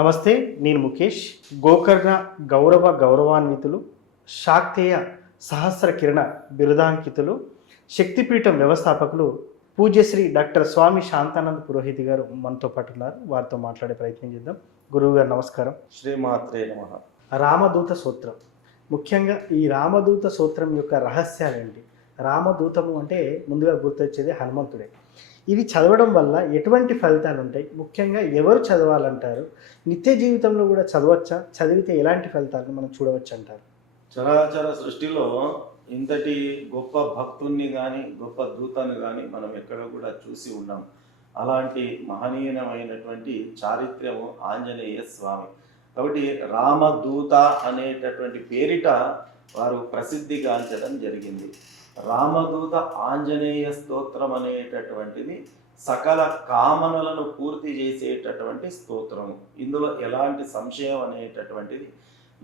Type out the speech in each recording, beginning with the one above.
నమస్తే, నేను ముఖేష్. గోకర్ణ గౌరవాన్వితులు, శాక్తేయ సహస్ర కిరణ బిరుదాంకితులు, శక్తిపీఠం వ్యవస్థాపకులు పూజ్యశ్రీ డాక్టర్ స్వామి శాంతానంద పురోహిత్ గారు మనతో పాటు ఉన్నారు. వారితో మాట్లాడే ప్రయత్నం చేద్దాం. గురువు గారు నమస్కారం. శ్రీమాత్రే నమః. రామదూత సూత్రం, ముఖ్యంగా ఈ రామదూత సూత్రం యొక్క రహస్యాలు ఏంటి? రామదూతము అంటే ముందుగా గుర్తొచ్చేది హనుమంతుడే. ఇది చదవడం వల్ల ఎటువంటి ఫలితాలు ఉంటాయి? ముఖ్యంగా ఎవరు చదవాలంటారు? నిత్య జీవితంలో కూడా చదవచ్చా? చదివితే ఎలాంటి ఫలితాలను మనం చూడవచ్చు అంటారు? చరాచర సృష్టిలో ఇంతటి గొప్ప భక్తుణ్ణి కానీ గొప్ప దూతను కానీ మనం ఎక్కడ కూడా చూసి ఉన్నాం. అలాంటి మహనీయమైనటువంటి చారిత్ర్యము ఆంజనేయ స్వామి. కాబట్టి రామదూత అనేటటువంటి పేరిట వారు ప్రసిద్ధిగాంచడం జరిగింది. రామదూత ఆంజనేయ స్తోత్రం అనేటటువంటిది సకల కామనలను పూర్తి చేసేటటువంటి స్తోత్రము. ఇందులో ఎలాంటి సంశయం అనేటటువంటిది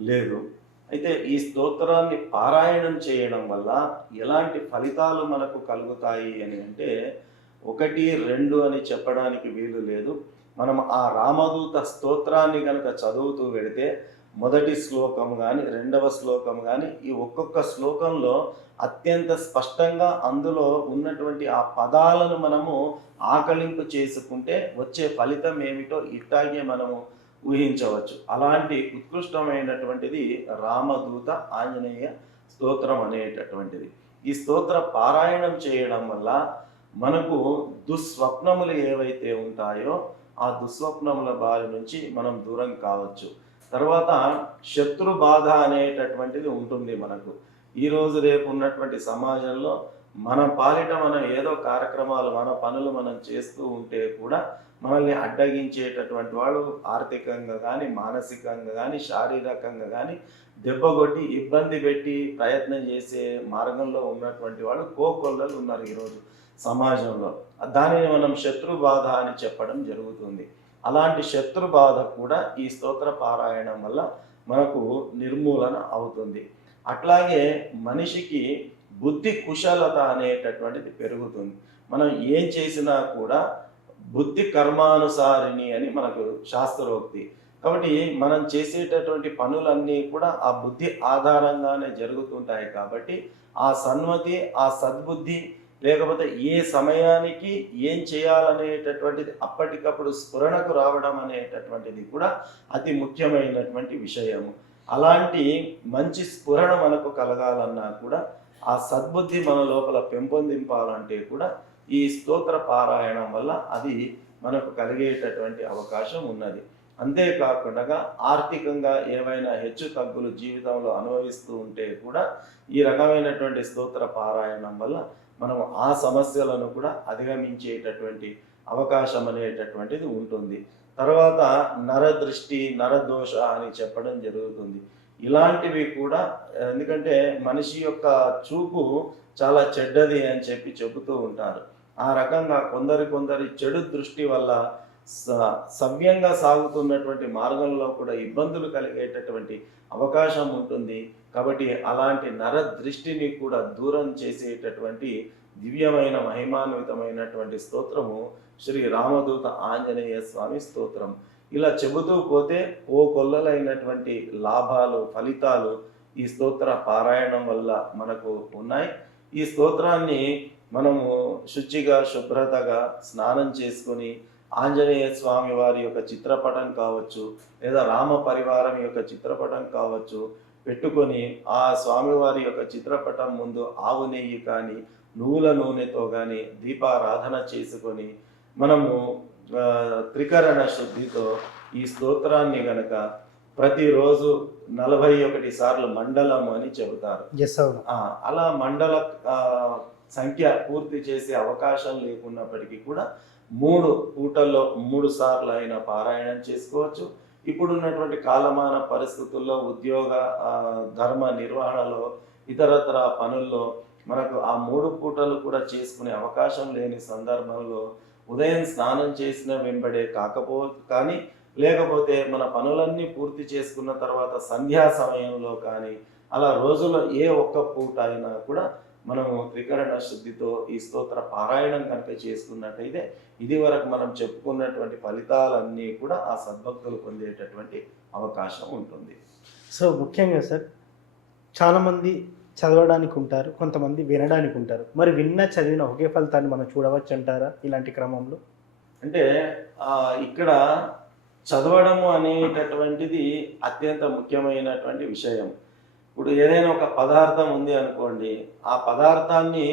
లేదు. అయితే ఈ స్తోత్రాన్ని పారాయణం చేయడం వల్ల ఎలాంటి ఫలితాలు మనకు కలుగుతాయి అని అంటే 1, 2 అని చెప్పడానికి వీలు లేదు. మనం ఆ రామదూత స్తోత్రాన్ని కనుక చదువుతూ వెళితే మొదటి శ్లోకం కానీ 2వ శ్లోకం కానీ ఈ ఒక్కొక్క శ్లోకంలో అత్యంత స్పష్టంగా అందులో ఉన్నటువంటి ఆ పదాలను మనము ఆకలింపు చేసుకుంటే వచ్చే ఫలితం ఏమిటో ఇట్లాగే మనము ఊహించవచ్చు. అలాంటి ఉత్కృష్టమైనటువంటిది రామదూత ఆంజనేయ స్తోత్రం అనేటటువంటిది. ఈ స్తోత్ర పారాయణం చేయడం వల్ల మనకు దుస్వప్నములు ఏవైతే ఉంటాయో ఆ దుస్వప్నముల బారి నుంచి మనం దూరం కావచ్చు. తర్వాత శత్రు బాధ అనేటటువంటిది ఉంటుంది మనకు. ఈరోజు రేపు ఉన్నటువంటి సమాజంలో మన పాలిట మనం ఏదో కార్యక్రమాలు మన పనులు మనం చేస్తూ ఉంటే కూడా మనల్ని అడ్డగించేటటువంటి వాళ్ళు ఆర్థికంగా కానీ మానసికంగా కానీ శారీరకంగా కానీ దెబ్బగొట్టి ఇబ్బంది పెట్టి ప్రయత్నం చేసే మార్గంలో ఉన్నటువంటి వాళ్ళు కోకొల్లలు ఉన్నారు ఈరోజు సమాజంలో. దానిని మనం శత్రు బాధ అని చెప్పడం జరుగుతుంది. అలాంటి శత్రు బాధ కూడా ఈ స్తోత్ర పారాయణం వల్ల మనకు నిర్మూలన అవుతుంది. అట్లాగే మనిషికి బుద్ధి కుశలత అనేటటువంటిది పెరుగుతుంది. మనం ఏం చేసినా కూడా బుద్ధి కర్మానుసారిణి అని మనకు శాస్త్రోక్తి. కాబట్టి మనం చేసేటటువంటి పనులన్నీ కూడా ఆ బుద్ధి ఆధారంగానే జరుగుతుంటాయి. కాబట్టి ఆ సన్మతి, ఆ సద్బుద్ధి, లేకపోతే ఏ సమయానికి ఏం చేయాలనేటటువంటిది అప్పటికప్పుడు స్ఫురణకు రావడం అనేటటువంటిది కూడా అతి ముఖ్యమైనటువంటి విషయము. అలాంటి మంచి స్ఫురణ మనకు కలగాలన్నా కూడా ఆ సద్బుద్ధి మన లోపల పెంపొందింపాలంటే కూడా ఈ స్తోత్ర పారాయణం వల్ల అది మనకు కలిగేటటువంటి అవకాశం ఉన్నది. అంతేకాకుండా ఆర్థికంగా ఏవైనా హెచ్చు తగ్గులు జీవితంలో అనుభవిస్తూ ఉంటే కూడా ఈ రకమైనటువంటి స్తోత్ర పారాయణం వల్ల మనం ఆ సమస్యలను కూడా అధిగమించేటటువంటి అవకాశం అనేటటువంటిది ఉంటుంది. తర్వాత నరదృష్టి, నరదోష అని చెప్పడం జరుగుతుంది. ఇలాంటివి కూడా, ఎందుకంటే మనిషి యొక్క చూపు చాలా చెడ్డది అని చెబుతూ ఉంటారు. ఆ రకంగా కొందరి చెడు దృష్టి వల్ల సవ్యంగా సాగుతున్నటువంటి మార్గంలో కూడా ఇబ్బందులు కలిగేటటువంటి అవకాశం ఉంటుంది. కాబట్టి అలాంటి నర దృష్టిని కూడా దూరం చేసేటటువంటి దివ్యమైన మహిమాన్వితమైనటువంటి స్తోత్రము శ్రీ రామదూత ఆంజనేయ స్వామి స్తోత్రం. ఇలా చెబుతూ పోతే కొల్లలైనటువంటి లాభాలు, ఫలితాలు ఈ స్తోత్ర పారాయణం వల్ల మనకు ఉన్నాయి. ఈ స్తోత్రాన్ని మనము శుచిగా, శుభ్రతగా స్నానం చేసుకొని ఆంజనేయ స్వామి వారి యొక్క చిత్రపటం కావచ్చు, లేదా రామ పరివారం యొక్క చిత్రపటం కావచ్చు పెట్టుకొని ఆ స్వామివారి యొక్క చిత్రపటం ముందు ఆవు నెయ్యి కానీ నువ్వుల నూనెతో కానీ దీపారాధన చేసుకొని మనము త్రికరణ శుద్ధితో ఈ స్తోత్రాన్ని గనక ప్రతిరోజు 41 సార్లు మండలం అని చెబుతారు. అలా మండల సంఖ్య పూర్తి చేసే అవకాశం లేకున్నప్పటికీ కూడా 3 పూటల్లో 3 సార్లు అయినా పారాయణం చేసుకోవచ్చు. ఇప్పుడున్నటువంటి కాలమాన పరిస్థితుల్లో ఉద్యోగ ధర్మ నిర్వహణలో ఇతరత్ర పనుల్లో మనకు ఆ 3 పూటలు కూడా చేసుకునే అవకాశం లేని సందర్భంలో ఉదయం స్నానం చేసిన వెంబడే కానీ లేకపోతే మన పనులన్నీ పూర్తి చేసుకున్న తర్వాత సంధ్యా సమయంలో కానీ అలా రోజులో ఏ ఒక్క పూట అయినా కూడా మనము త్రికరణ శుద్ధితో ఈ స్తోత్ర పారాయణం కనుక చేసుకున్నట్టయితే ఇది వరకు మనం చెప్పుకున్నటువంటి ఫలితాలన్నీ కూడా ఆ సద్భక్తులు పొందేటటువంటి అవకాశం ఉంటుంది. సో ముఖ్యంగా సార్ చాలామంది చదవడానికి ఉంటారు, కొంతమంది వినడానికి ఉంటారు. మరి విన్న చదివిన ఒకే ఫలితాన్ని మనం చూడవచ్చు అంటారా ఇలాంటి క్రమంలో? అంటే ఇక్కడ చదవడము అనేటటువంటిది అత్యంత ముఖ్యమైనటువంటి విషయం. ఇప్పుడు ఏదైనా ఒక పదార్థం ఉంది అనుకోండి, ఆ పదార్థాన్ని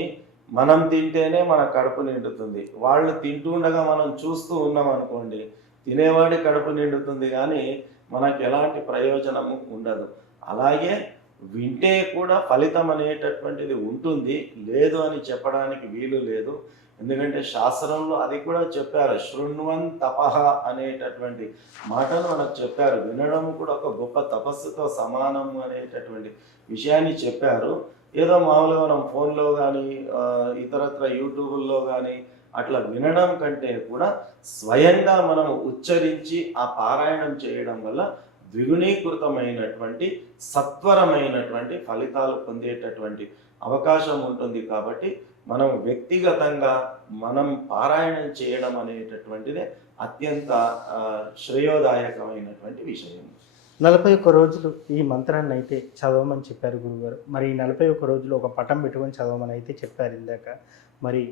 మనం తింటేనే మన కడుపు నిండుతుంది. వాళ్ళు తింటూ ఉండగా మనం చూస్తూ ఉన్నాం అనుకోండి, తినేవాడి కడుపు నిండుతుంది కానీ మనకు ఎలాంటి ప్రయోజనము ఉండదు. అలాగే వింటే కూడా ఫలితం అనేటటువంటిది ఉంటుంది, లేదు అని చెప్పడానికి వీలు లేదు. ఎందుకంటే శాస్త్రంలో అది కూడా చెప్పారు, శృణ్వన్ తపః అనేటటువంటి మాటను మనకు చెప్పారు. వినడం కూడా ఒక గొప్ప తపస్సుతో సమానము అనేటటువంటి విషయాన్ని చెప్పారు. ఏదో మామూలుగా మనం ఫోన్లో కానీ ఇతరత్ర యూట్యూబుల్లో కానీ అట్లా వినడం కంటే కూడా స్వయంగా మనం ఉచ్చరించి ఆ పారాయణం చేయడం వల్ల ద్విగుణీకృతమైనటువంటి సత్వరమైనటువంటి ఫలితాలు పొందేటటువంటి అవకాశం ఉంటుంది. కాబట్టి మనం వ్యక్తిగతంగా మనం పారాయణం చేయడం అనేటటువంటిదే అత్యంత శ్రేయోదాయకమైనటువంటి విషయం. 41 రోజులు ఈ మంత్రాన్ని అయితే చదవమని చెప్పారు గురుగారు. మరి ఈ 41 రోజులు ఒక పటం పెట్టుకొని చదవమని అయితే చెప్పారు ఇందాక. మరి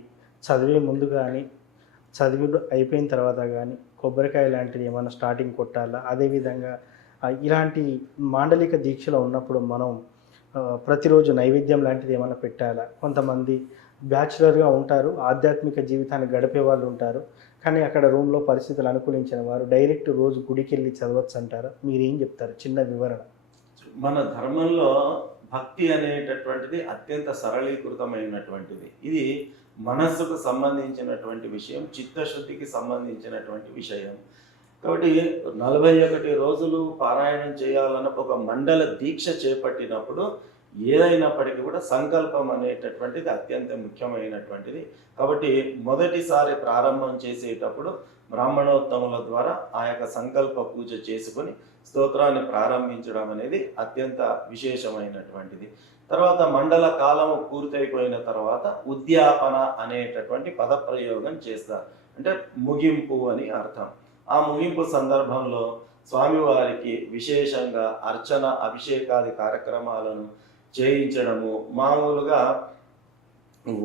చదివే ముందు కానీ చదివి అయిపోయిన తర్వాత కానీ కొబ్బరికాయ లాంటిది ఏమైనా స్టార్టింగ్ కొట్టాలా? అదేవిధంగా ఇలాంటి మాండలిక దీక్షలో ఉన్నప్పుడు మనం ప్రతిరోజు నైవేద్యం లాంటిది ఏమైనా పెట్టాలా? కొంతమంది బ్యాచులర్గా ఉంటారు, ఆధ్యాత్మిక జీవితాన్ని గడిపే వాళ్ళు ఉంటారు, కానీ అక్కడ రూమ్లో పరిస్థితులు అనుకూలించిన వారు డైరెక్ట్ రోజు గుడికి వెళ్ళి చదవచ్చు అంటారా? మీరేం చెప్తారు? చిన్న వివరణ. మన ధర్మంలో భక్తి అనేటటువంటిది అత్యంత సరళీకృతమైనటువంటిది. ఇది మనస్సుకు సంబంధించినటువంటి విషయం, చిత్తశుద్ధికి సంబంధించినటువంటి విషయం. కాబట్టి 41 రోజులు పారాయణం చేయాలన్న ఒక మండల దీక్ష చేపట్టినప్పుడు ఏదైనప్పటికీ కూడా సంకల్పం అనేటటువంటిది అత్యంత ముఖ్యమైనటువంటిది. కాబట్టి మొదటిసారి ప్రారంభం చేసేటప్పుడు బ్రాహ్మణోత్తముల ద్వారా ఆ యొక్క సంకల్ప పూజ చేసుకొని స్తోత్రాన్ని ప్రారంభించడం అనేది అత్యంత విశేషమైనటువంటిది. తర్వాత మండల కాలము పూర్తయిపోయిన తర్వాత ఉద్యాపన అనేటటువంటి పదప్రయోగం చేస్తారు. అంటే ముగింపు అని అర్థం. ఆ ముగింపు సందర్భంలో స్వామివారికి విశేషంగా అర్చన అభిషేకాది కార్యక్రమాలను చేయించడము, మామూలుగా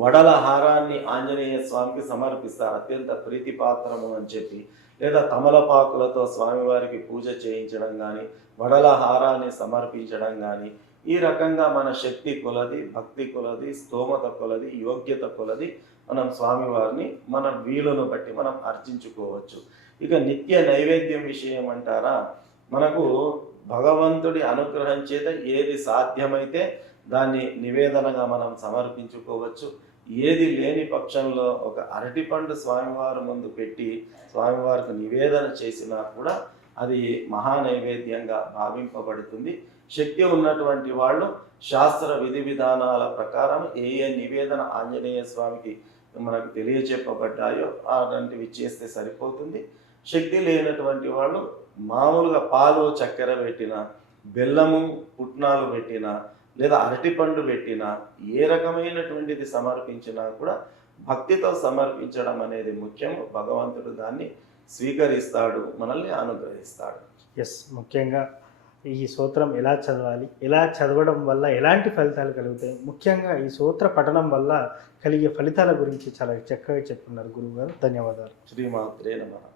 వడల హారాన్ని ఆంజనేయ స్వామికి సమర్పిస్తారు, అత్యంత ప్రీతిపాత్రము అని చెప్పి. లేదా తమలపాకులతో స్వామివారికి పూజ చేయించడం కానీ, వడల హారాన్ని సమర్పించడం కానీ, ఈ రకంగా మన శక్తి కొలది, భక్తి కొలది, స్తోమత కొలది, యోగ్యత కొలది మనం స్వామివారిని మన వీలును బట్టి మనం అర్చించుకోవచ్చు. ఇక నిత్య నైవేద్యం విషయం అంటారా, మనకు భగవంతుడి అనుగ్రహం చేత ఏది సాధ్యమైతే దాన్ని నివేదనగా మనం సమర్పించుకోవచ్చు. ఏది లేని పక్షంలో ఒక అరటిపండు స్వామివారి ముందు పెట్టి స్వామివారికి నివేదన చేసినా కూడా అది మహా నైవేద్యంగా భావింపబడుతుంది. శక్తి ఉన్నటువంటి వాళ్ళు శాస్త్ర విధి విధానాల ప్రకారం ఏ నివేదన ఆంజనేయ స్వామికి మనకు తెలియచెప్పబడ్డాయో అలాంటివి చేస్తే సరిపోతుంది. శక్తి లేనటువంటి వాళ్ళు మామూలుగా పాలు చక్కెర పెట్టిన, బెల్లము పుట్నాలు పెట్టిన, లేదా అరటిపండు పెట్టిన, ఏ రకమైనటువంటిది సమర్పించినా కూడా భక్తితో సమర్పించడం అనేది ముఖ్యం. భగవంతుడు దాన్ని స్వీకరిస్తాడు, మనల్ని అనుగ్రహిస్తాడు. ఎస్, ముఖ్యంగా ఈ సూత్రం ఎలా చదవాలి, ఎలా చదవడం వల్ల ఎలాంటి ఫలితాలు కలుగుతాయి, ముఖ్యంగా ఈ సూత్ర పఠనం వల్ల కలిగే ఫలితాల గురించి చాలా చక్కగా చెప్పుకున్నారు గురువుగారు. ధన్యవాదాలు. శ్రీమాత్రే నమః.